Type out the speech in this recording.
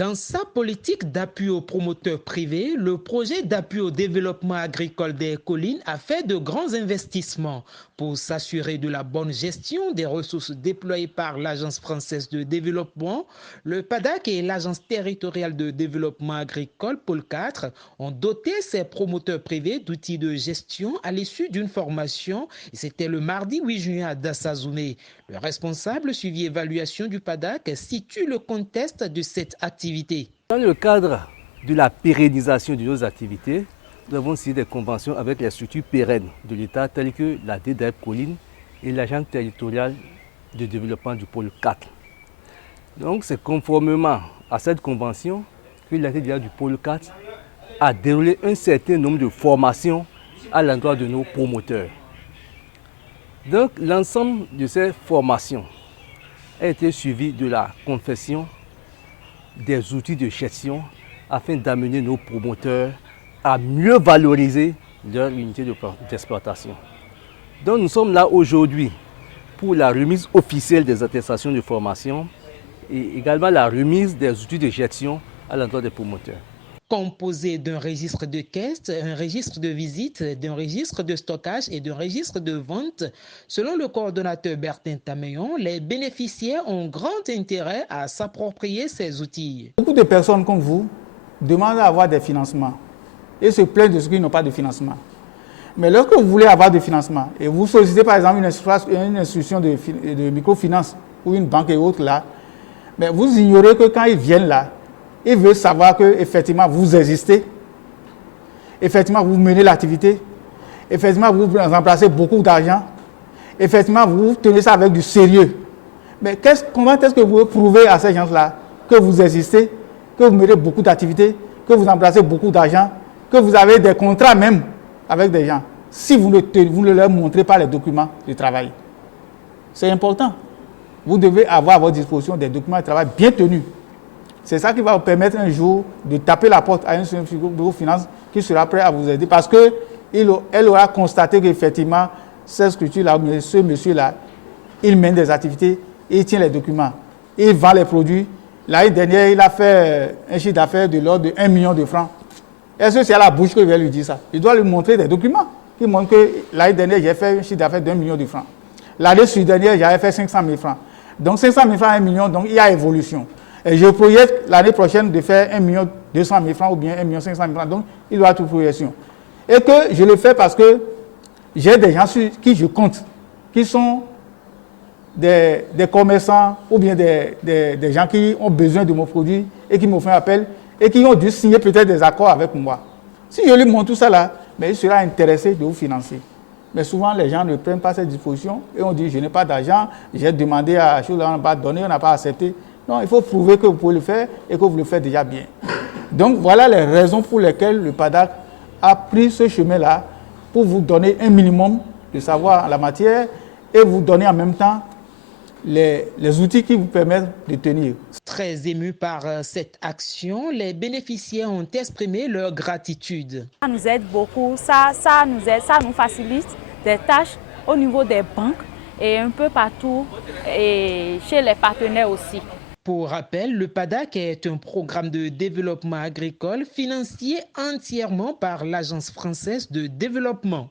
Dans sa politique d'appui aux promoteurs privés, le projet d'appui au développement agricole des collines a fait de grands investissements pour s'assurer de la bonne gestion des ressources déployées par l'Agence française de développement. Le PADAC et l'Agence territoriale de développement agricole, Pôle 4, ont doté ces promoteurs privés d'outils de gestion à l'issue d'une formation. C'était le mardi 8 juin à Dassazoumé. Le responsable suivi évaluation du PADAC situe le contexte de cette activité. Dans le cadre de la pérennisation de nos activités, nous avons signé des conventions avec les structures pérennes de l'État telles que la DDEP Colline et l'Agence territoriale de développement du Pôle 4. Donc c'est conformément à cette convention que l'Agence territoriale du Pôle 4 a déroulé un certain nombre de formations à l'endroit de nos promoteurs. Donc l'ensemble de ces formations a été suivi de la confection des outils de gestion afin d'amener nos promoteurs à mieux valoriser leur unité d'exploitation. Donc nous sommes là aujourd'hui pour la remise officielle des attestations de formation et également la remise des outils de gestion à l'endroit des promoteurs. Composé d'un registre de caisse, un registre de visite, d'un registre de stockage et d'un registre de vente. Selon le coordonnateur Bertin Tameyon, les bénéficiaires ont grand intérêt à s'approprier ces outils. Beaucoup de personnes comme vous demandent à avoir des financements et se plaignent de ce qu'ils n'ont pas de financement. Mais lorsque vous voulez avoir de financement et vous sollicitez par exemple une institution de microfinance ou une banque et autres là, mais vous ignorez que quand ils viennent là, ils veulent savoir qu'effectivement vous existez, effectivement vous menez l'activité, effectivement vous remplacez beaucoup d'argent, effectivement vous tenez ça avec du sérieux. Mais comment est-ce que vous pouvez prouver à ces gens-là que vous existez, que vous menez beaucoup d'activités, que vous remplacez beaucoup d'argent, que vous avez des contrats même avec des gens, si vous ne leur montrez pas les documents de travail? C'est important. Vous devez avoir à votre disposition des documents de travail bien tenus. C'est ça qui va vous permettre un jour de taper la porte à une institution de finance qui sera prêt à vous aider parce qu'elle aura constaté qu'effectivement, cette structure-là, ce monsieur-là, il mène des activités, il tient les documents, il vend les produits. L'année dernière, il a fait un chiffre d'affaires de l'ordre de 1 million de francs. Est-ce que c'est à la bouche que je vais lui dire ça? Il doit lui montrer des documents qui montrent que l'année dernière, j'ai fait un chiffre d'affaires d'1 million de francs. L'année dernière, j'avais fait 500 000 francs. Donc 500 000 francs à 1 million, donc il y a évolution. Et je projette l'année prochaine de faire 1 million 200 000 francs ou bien 1 million 500 000 francs. Donc, il doit être progression. Et que je le fais parce que j'ai des gens sur qui je compte, qui sont des commerçants ou bien des gens qui ont besoin de mon produit et qui me font appel et qui ont dû signer peut-être des accords avec moi. Si je lui montre tout ça là, mais il sera intéressé de vous financer. Mais souvent, les gens ne prennent pas cette disposition et on dit, je n'ai pas d'argent, j'ai demandé à chose, on n'a pas donné, on n'a pas accepté. Non, il faut prouver que vous pouvez le faire et que vous le faites déjà bien. Donc, voilà les raisons pour lesquelles le PADAC a pris ce chemin-là pour vous donner un minimum de savoir en la matière et vous donner en même temps les outils qui vous permettent de tenir. Très émus par cette action, les bénéficiaires ont exprimé leur gratitude. Ça nous aide beaucoup, ça nous aide, ça nous facilite des tâches au niveau des banques et un peu partout et chez les partenaires aussi. Pour rappel, le PADAC est un programme de développement agricole financé entièrement par l'Agence française de développement.